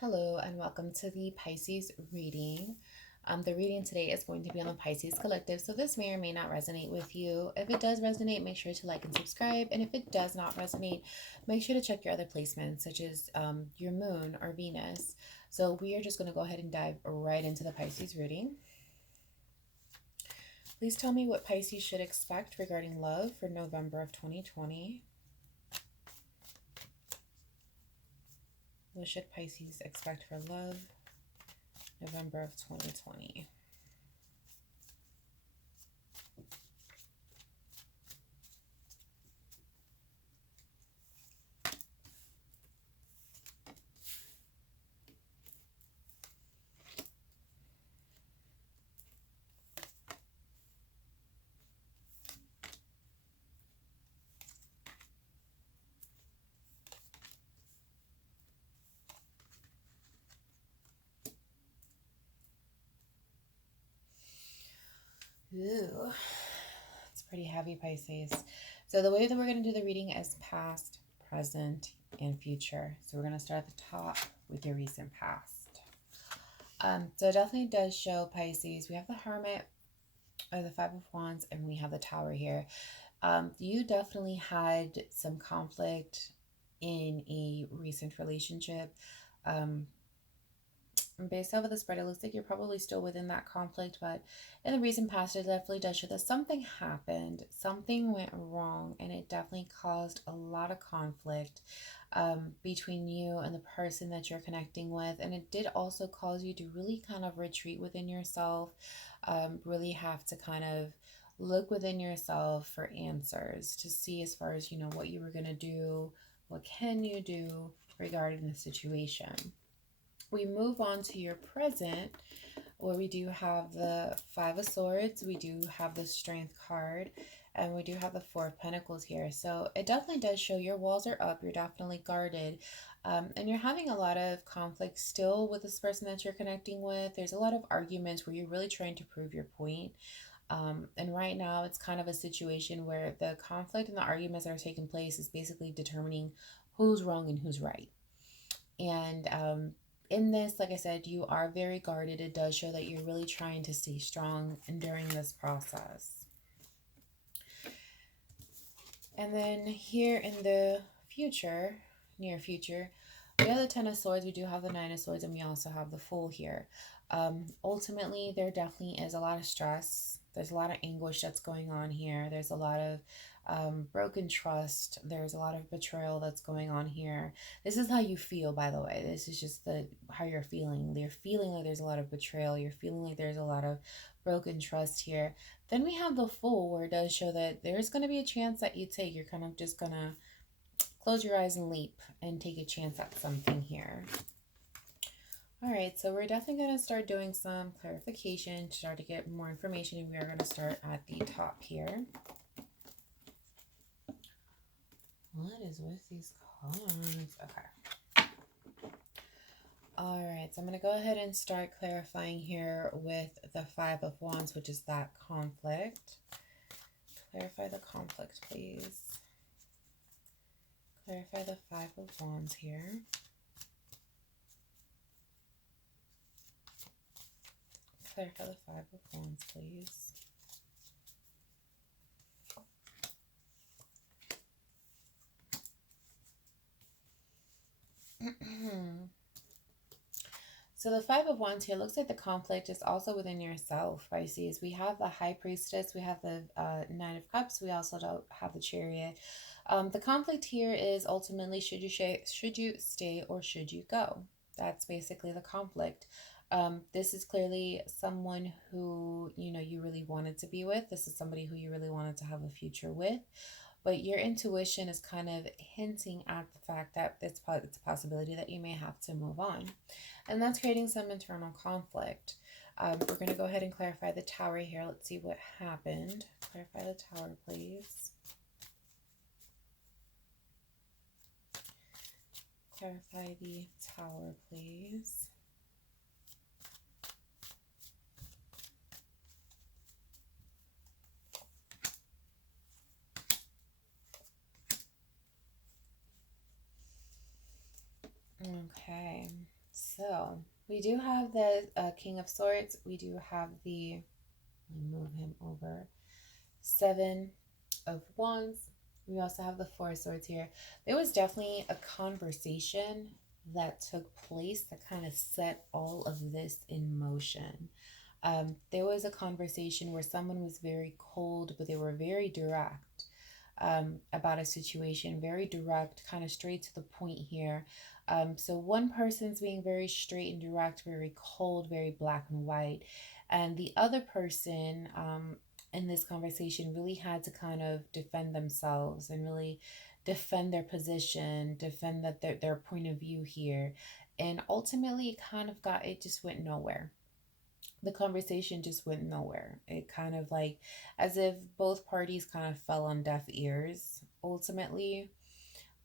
Hello and welcome to the Pisces reading. The reading today is going to be on the Pisces collective, so this may or may not resonate with you. If it does resonate, make sure to like and subscribe, and if it does not resonate, make sure to check your other placements, such as your moon or Venus. So we are just going to go ahead and dive right into the Pisces reading. Please tell me what Pisces should expect regarding love for November of 2020. What should Pisces expect for love November of 2020? Ooh, it's pretty heavy, Pisces. So the way that we're going to do the reading is past, present, and future. So we're going to start at the top with your recent past. So it definitely does show, Pisces. We have the Hermit, or the Five of Wands, and we have the Tower here. You definitely had some conflict in a recent relationship. Based off of the spread, it looks like you're probably still within that conflict, but in the recent past, it definitely does show that something happened, something went wrong, and it definitely caused a lot of conflict between you and the person that you're connecting with. And it did also cause you to really kind of retreat within yourself, really have to kind of look within yourself for answers to see as far as, what you were going to do, what can you do regarding the situation. We move on to your present, where we do have the Five of Swords, we do have the Strength card, and we do have the Four of Pentacles here. So it definitely does show your walls are up, you're definitely guarded, and you're having a lot of conflict still with this person that you're connecting with. There's a lot of arguments where you're really trying to prove your point. And right now it's kind of a situation where the conflict and the arguments that are taking place is basically determining who's wrong and who's right. And in this, like I said, you are very guarded. It does show that you're really trying to stay strong during this process. And then here in the future, near future, we have the Ten of Swords, we do have the Nine of Swords, and we also have the Fool here. Ultimately, there definitely is a lot of stress. There's a lot of anguish that's going on here. There's a lot of broken trust. There's a lot of betrayal that's going on here. This is how you feel, by the way. This is just how you're feeling. You're feeling like there's a lot of betrayal. You're feeling like there's a lot of broken trust here. Then we have the Fool, where it does show that there's going to be a chance that you take. You're kind of just going to close your eyes and leap and take a chance at something here. All right, so we're definitely going to start doing some clarification to start to get more information, and we are going to start at the top here. What is with these cards? Okay. All right, so I'm going to go ahead and start clarifying here with the Five of Wands, which is that conflict. Clarify the conflict, please. Clarify the Five of Wands here. Clarify the Five of Wands, please. So the Five of Wands here looks like the conflict is also within yourself, Pisces. We have the High Priestess, we have the Nine of Cups, we also don't have the Chariot. The conflict here is ultimately, should you stay or should you go? That's basically the conflict. This is clearly someone who, you really wanted to be with. This is somebody who you really wanted to have a future with. But your intuition is kind of hinting at the fact that it's a possibility that you may have to move on. And that's creating some internal conflict. We're going to go ahead and clarify the Tower here. Let's see what happened. Clarify the Tower, please. Clarify the Tower, please. Okay, We do have the King of Swords. We do have the, let me move him over, Seven of Wands. We also have the Four of Swords here. There was definitely a conversation that took place that kind of set all of this in motion. There was a conversation where someone was very cold, but they were very direct about a situation, very direct, kind of straight to the point here. So one person's being very straight and direct, very cold, very black and white, and the other person in this conversation really had to kind of defend themselves and really defend their position, defend that their point of view here, and ultimately it just went nowhere. The conversation just went nowhere. It kind of like as if both parties kind of fell on deaf ears ultimately.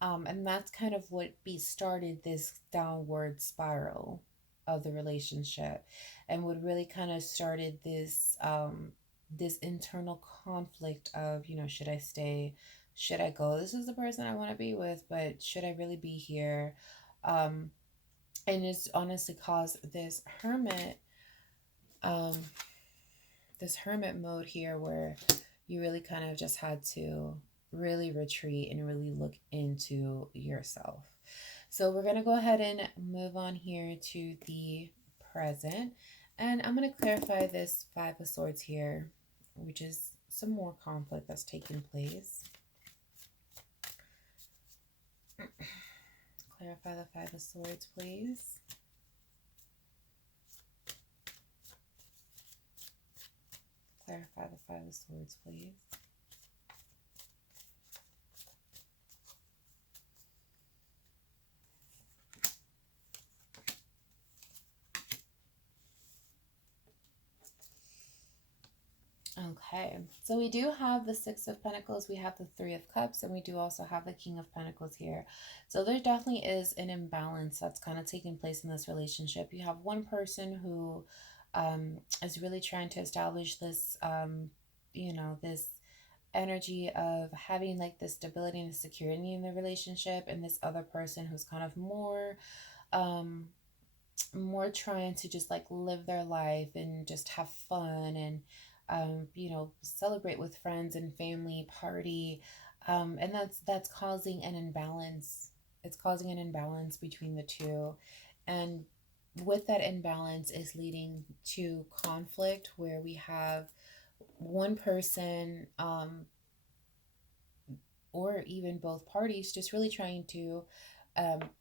And that's kind of what started this downward spiral of the relationship, and what really kind of started this internal conflict of, should I stay, should I go, this is the person I want to be with, but should I really be here? um and it's honestly caused um this hermit mode here where you really kind of just had to really retreat and really look into yourself. So we're going to go ahead and move on here to the present. And I'm going to clarify this Five of Swords here, which is some more conflict that's taking place. Clarify the Five of Swords, please. Clarify the Five of Swords, please. Okay, so we do have the Six of Pentacles, we have the Three of Cups, and we do also have the King of Pentacles here. So there definitely is an imbalance that's kind of taking place in this relationship. You have one person who is really trying to establish this, this energy of having like this stability and security in the relationship, and this other person who's kind of um, more trying to just like live their life and just have fun and celebrate with friends and family, party, and that's causing an imbalance. It's causing an imbalance between the two, and with that imbalance is leading to conflict where we have one person, or even both parties, just really trying to,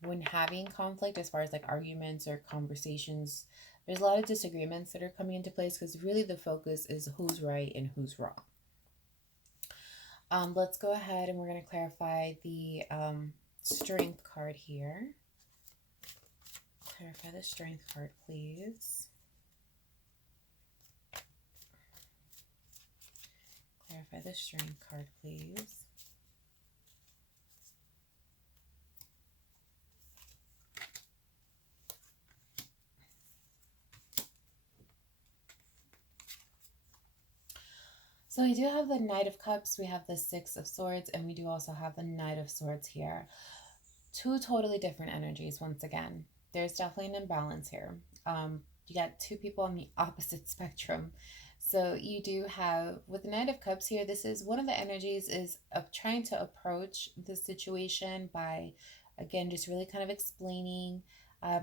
when having conflict as far as like arguments or conversations, there's a lot of disagreements that are coming into place because really the focus is who's right and who's wrong. Let's go ahead and we're going to clarify the strength card here. Clarify the strength card, please. Clarify the strength card, please. So we do have the Knight of Cups, we have the Six of Swords, and we do also have the Knight of Swords here. Two totally different energies once again. There's definitely an imbalance here. You got two people on the opposite spectrum. So you do have, with the Knight of Cups here, this is one of the energies is of trying to approach the situation by, again, just really kind of explaining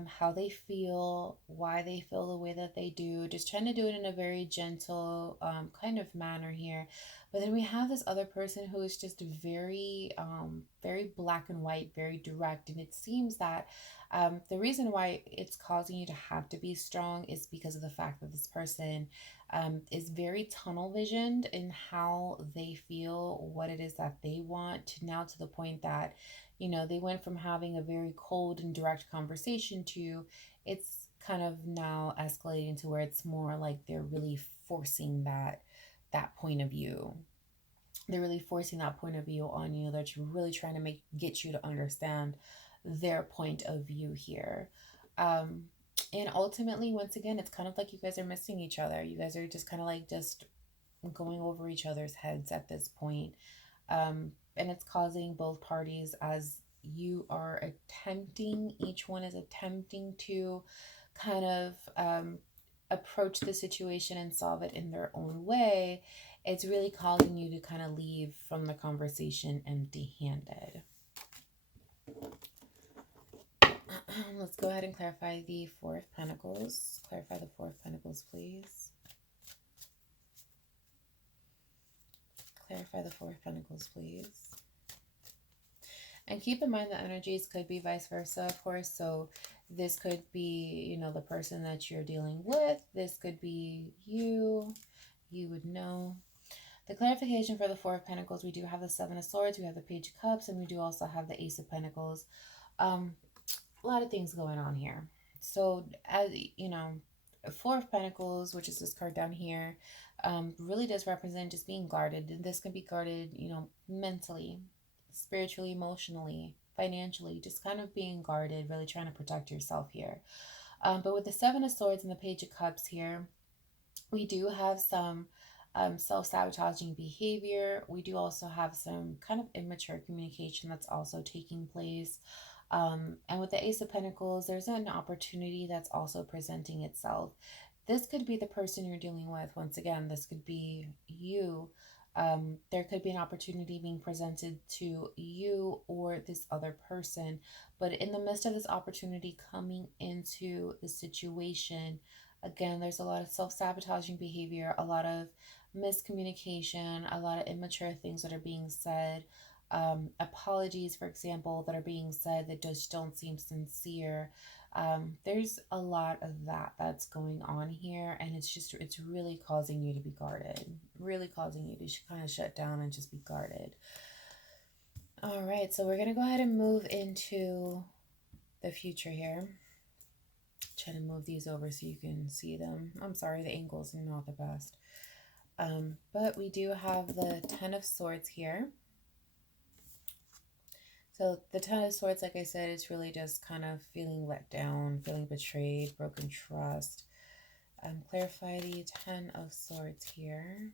how they feel, why they feel the way that they do, just trying to do it in a very gentle kind of manner here. But then we have this other person who is just very black and white, very direct. And it seems that the reason why it's causing you to have to be strong is because of the fact that this person is very tunnel visioned in how they feel, what it is that they want, to now to the point that, they went from having a very cold and direct conversation to it's kind of now escalating to where it's more like they're really forcing that point of view. They're really forcing that point of view on you. They're really trying to get you to understand their point of view here. Um, and ultimately, once again, it's kind of like you guys are missing each other. You guys are just kind of like just going over each other's heads at this point. And it's causing both parties, as you are attempting, each one is attempting to kind of approach the situation and solve it in their own way, it's really causing you to kind of leave from the conversation empty-handed. Let's go ahead and clarify the Four of Pentacles. Clarify the Four of Pentacles, please. Clarify the Four of Pentacles, please. And keep in mind the energies could be vice versa, of course. So this could be, you know, the person that you're dealing with. This could be you. You would know. The clarification for the Four of Pentacles, we do have the Seven of Swords, we have the Page of Cups, and we do also have the Ace of Pentacles. A lot of things going on here. So, as you know, Four of Pentacles, which is this card down here, really does represent just being guarded. And this can be guarded, you know, mentally, spiritually, emotionally, financially, just kind of being guarded, really trying to protect yourself here. But with the Seven of Swords and the Page of Cups here, we do have some self-sabotaging behavior. We do also have some kind of immature communication that's also taking place. And with the Ace of Pentacles, there's an opportunity that's also presenting itself. This could be the person you're dealing with. Once again, this could be you. There could be an opportunity being presented to you or this other person. But in the midst of this opportunity coming into the situation, again, there's a lot of self-sabotaging behavior, a lot of miscommunication, a lot of immature things that are being said. Apologies, for example, that are being said that just don't seem sincere. There's a lot of that's going on here, and it's really causing you to be guarded, really causing you to kind of shut down and just be guarded. All right, so we're going to go ahead and move into the future here. Try to move these over so you can see them. I'm sorry, the angles are not the best. But we do have the Ten of Swords here. So the Ten of Swords, like I said, it's really just kind of feeling let down, feeling betrayed, broken trust. Clarify the Ten of Swords here.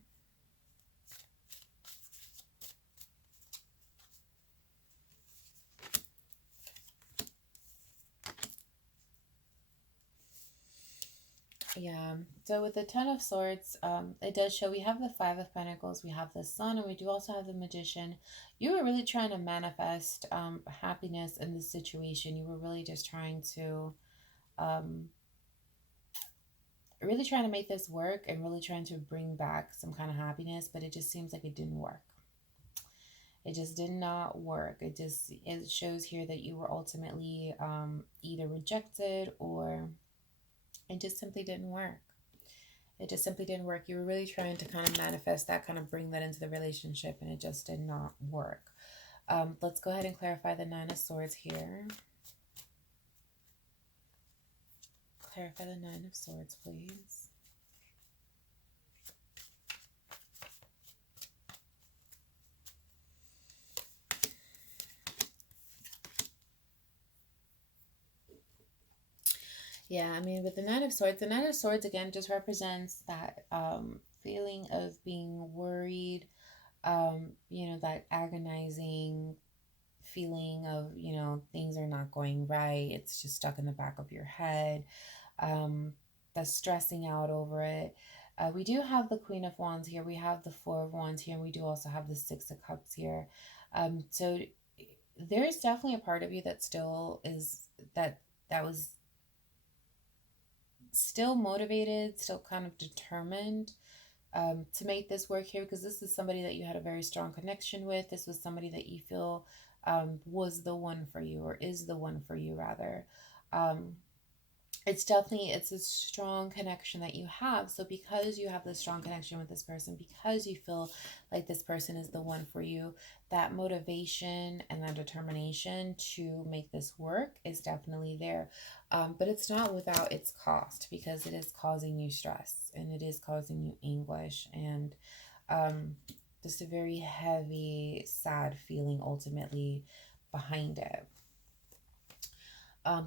Yeah, so with the Ten of Swords, it does show we have the Five of Pentacles, we have the Sun, and we do also have the Magician. You were really trying to manifest happiness in this situation. You were really just trying to make this work and really trying to bring back some kind of happiness, but it just seems like it didn't work. It just did not work. It shows here that you were ultimately either rejected or it just simply didn't work. It just simply didn't work. You were really trying to kind of manifest that, kind of bring that into the relationship, and it just did not work. Let's go ahead and clarify the Nine of Swords here. Clarify the Nine of Swords, please. Yeah, I mean, with the Nine of Swords, again, just represents that feeling of being worried, you know, that agonizing feeling of, you know, things are not going right. It's just stuck in the back of your head. The stressing out over it. We do have the Queen of Wands here. We have the Four of Wands here. And we do also have the Six of Cups here. So there's definitely a part of you that still is, that was still motivated, still kind of determined to make this work here, because this is somebody that you had a very strong connection with. This was somebody that you feel was the one for you, or is the one for you rather. It's a strong connection that you have. So because you have this strong connection with this person, because you feel like this person is the one for you, that motivation and that determination to make this work is definitely there. But it's not without its cost, because it is causing you stress and it is causing you anguish and just a very heavy, sad feeling ultimately behind it.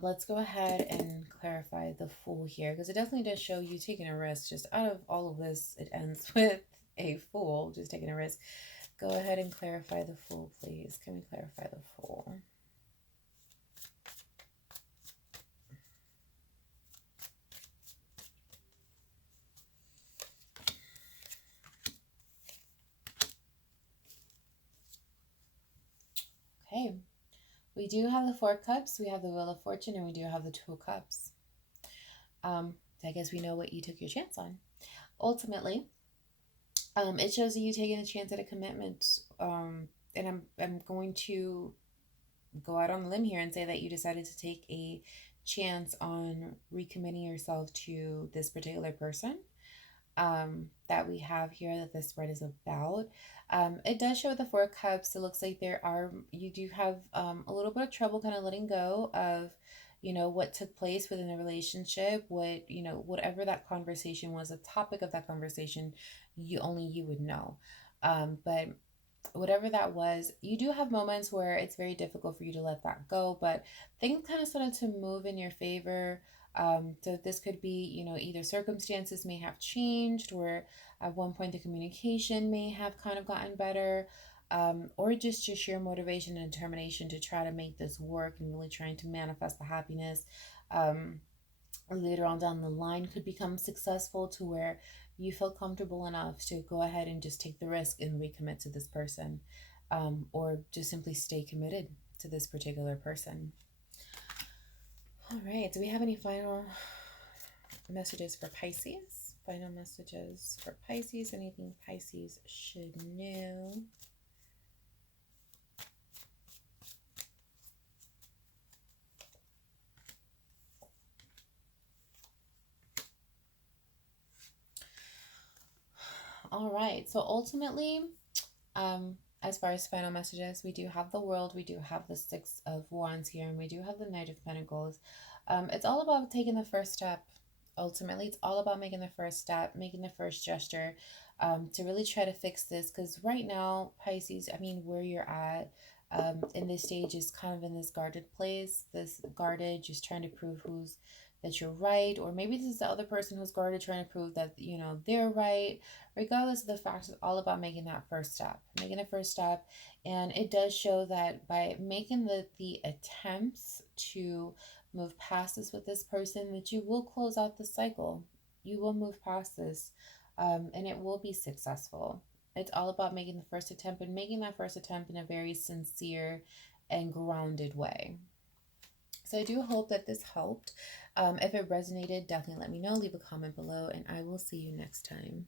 Let's go ahead and clarify the Fool here, because it definitely does show you taking a risk. Just out of all of this, it ends with a Fool, just taking a risk. Go ahead and clarify the Fool, please. Can we clarify the Fool? We do have the Four Cups, we have the Wheel of Fortune, and we do have the Two Cups. I guess we know what you took your chance on. Ultimately, it shows you taking a chance at a commitment. And I'm going to go out on a limb here and say that you decided to take a chance on recommitting yourself to this particular person that we have here that this spread is about. It does show the Four Cups. It looks like you do have a little bit of trouble kind of letting go of, what took place within the relationship, whatever that conversation was, the topic of that conversation, you would know. But whatever that was, you do have moments where it's very difficult for you to let that go, but things kind of started to move in your favor. So this could be, either circumstances may have changed, or at one point the communication may have kind of gotten better, or just your sheer motivation and determination to try to make this work and really trying to manifest the happiness. Later on down the line could become successful to where you feel comfortable enough to go ahead and just take the risk and recommit to this person, or just simply stay committed to this particular person. All right, do we have any final messages for Pisces? Final messages for Pisces, anything Pisces should know? All right, so ultimately, as far as final messages, we do have the World, we do have the Six of Wands here, and we do have the Knight of Pentacles. It's all about taking the first step. Ultimately, it's all about making the first step, making the first gesture, to really try to fix this. Because right now, Pisces, I mean, where you're at in this stage is kind of in this guarded place, this guarded, just trying to prove that you're right, or maybe this is the other person who's guarded trying to prove that they're right. Regardless of the fact, it's all about making that first step, and it does show that by making the attempts to move past this with this person, that you will close out the cycle. You will move past this, and it will be successful. It's all about making the first attempt, and making that first attempt in a very sincere and grounded way. So I do hope that this helped. If it resonated, definitely let me know. Leave a comment below, and I will see you next time.